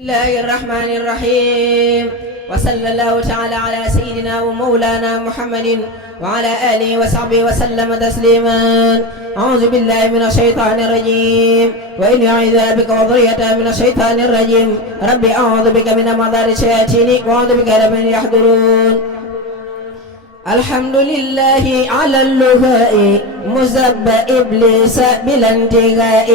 الله الرحمن الرحيم وصلى الله تعالى على سيدنا ومولانا محمد وعلى آله وصحبه وسلم تسليما. أعوذ بالله من الشيطان الرجيم وإني أعوذ بك وذريته من الشيطان الرجيم. ربي أعوذ بك من مضار الشياطين وأعوذ بك رب أن يحضرون. الحمد لله على اللهاء مزب إبليس بلا انتهاء.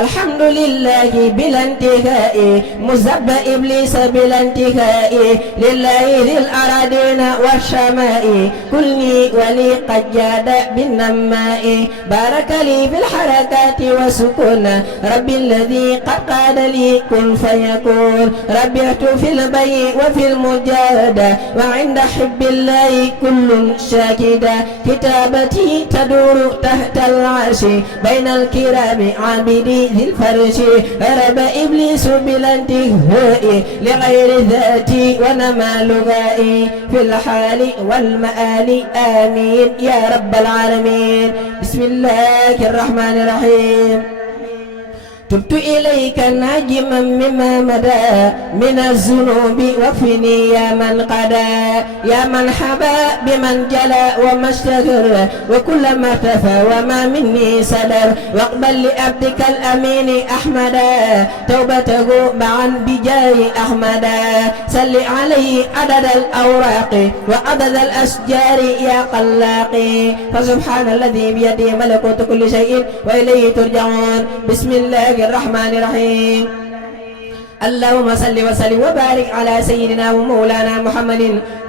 الحمد لله بلا انتهاء مزب إبليس بلا انتهاء. لله ذي الأراضين والسماء كلني ولي قد جاد بالنماء. بارك لي في الحركات وسكون ربي الذي قد قاد لي كن فيكون. ربحت في البيع وفي المجاهدة وعند حب الله كل شاكدا. كتابتي تدور تحت العرش بين الكرام عابدي ذي الفرش. هرب إبليس بلا انتهاء لغير ذاتي ونما لغائي في الحال والمآل آمين يا رب العالمين. بسم الله الرحمن الرحيم. تبت إليك ناجما مما مدى من الذنوب وفني يا من قدا. يا من حبى بمن جلى وما اشتهر وكل ما اختفى وما مني صدر. واقبل لعبدك الأمين أحمدا توبته معا بجاه أحمدا. سل عليه عدد الأوراق وعدد الأشجار يا قلاقي. فسبحان الذي بيده ملكوت كل شيء وإليه ترجعون. بسم الله الرحمن الرحيم. اللهم صل وسلم وبارك على سيدنا ومولانا محمد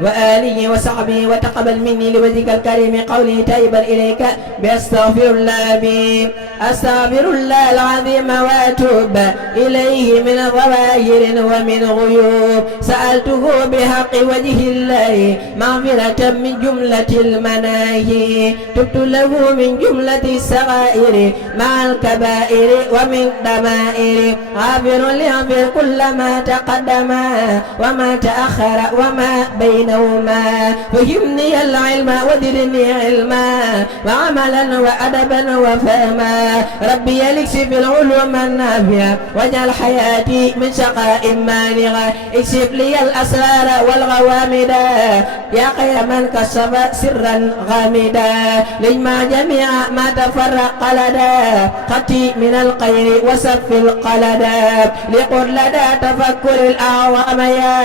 وآله وصحبه وتقبل مني لوجهك الكريم قولي تائبا إليك بأستغفر الله بي. أستغفر الله العظيم وأتوب إليه من ظواهر ومن غيوب. سألته بحق وجه الله مغفرة من جملة المناهي. تبت له من جملة الصغائر مع الكبائر ومن ضمائر. غافر ليغفر كل ما تقدم وما تأخر وما بينهما. فهمني العلم وزدني علما وعملا وأدبا وفهما. ربي اكشف العلوم النافعة واجعل حياتي من شقاء مانعة. اكشف لي الأسرار والغوامد يا خير من كشف سرا غامدا. لجمع جميع ما تفرق لدى خطي من القير وسف القلدا. لقل لدى تفكر الأعوام يا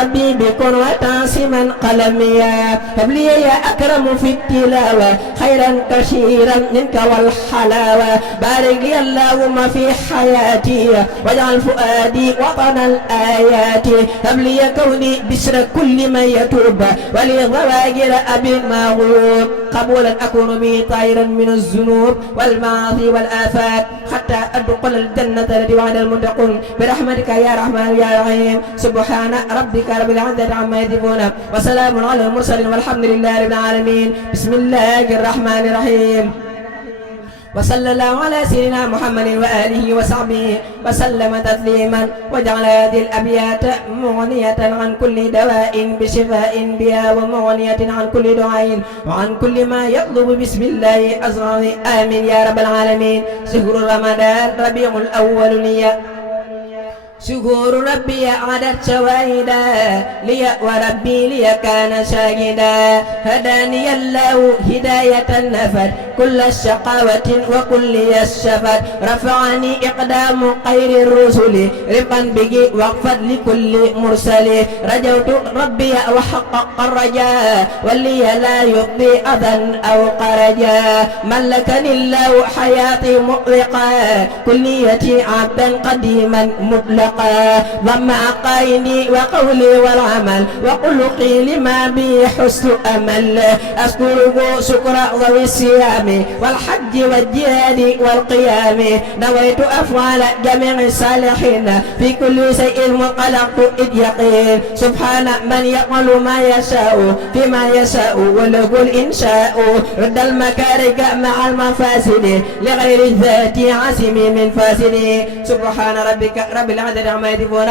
ربي بكن وتعصما قلميا. فبلي يا أكرم في التلاوة خيرا كثيرا منك والحلاوة. بارك لي اللهم في حياتي واجعل فؤادي وطن الآيات. فبلي كوني بشر كل من يتوب ولي ضواجر أبي المغلوب. قبولا أكون به طائرا من الذنوب والمعاصي والآفات حتى أدخل الجنة التي وعد المتقون برحمتك يا رحمن يا رحيم. سبحان ربك رب العزة عما يصفون وسلام على المرسلين والحمد لله رب العالمين. بسم الله الرحمن الرحيم. وصلى الله على سيدنا محمد وآله وصحبه وسلم تسليما. وجعل هذه الأبيات مغنية عن كل دواء بشفاء بها ومغنية عن كل دعاء وعن كل ما يطلب بسم الله أزرع. آمين يا رب العالمين. شهر رمضان ربيع الأول لي شهور ربي عدد شواهدا لي وربي لي كان شاهدا. هداني الله هداية نفت كل الشقاوة وكل الشفت. رفعني إقدام خير الرسل رفقا به وقفت لكل مرسل. رجوت ربي وحقق الرجاء واللي لا يقضي أذى أو قرجا. ملكني الله حياتي مطلقا كليتي عبدا قديما مطلقا. ضم عقائدي وقولي والعمل وقلقي لما بي حسن أمل. أشكره شكر ذوي الصيام والحج والجهاد والقيام. نويت أفعال جميع الصالحين في كل شيء وقلقت إذ يقين. سبحان من يقول ما يشاء فيما يشاء وله الإنشاء. رد المكارج مع المفاسد لغير الذات عاصم من فاسد. سبحان ربك رب العزة عما يصفون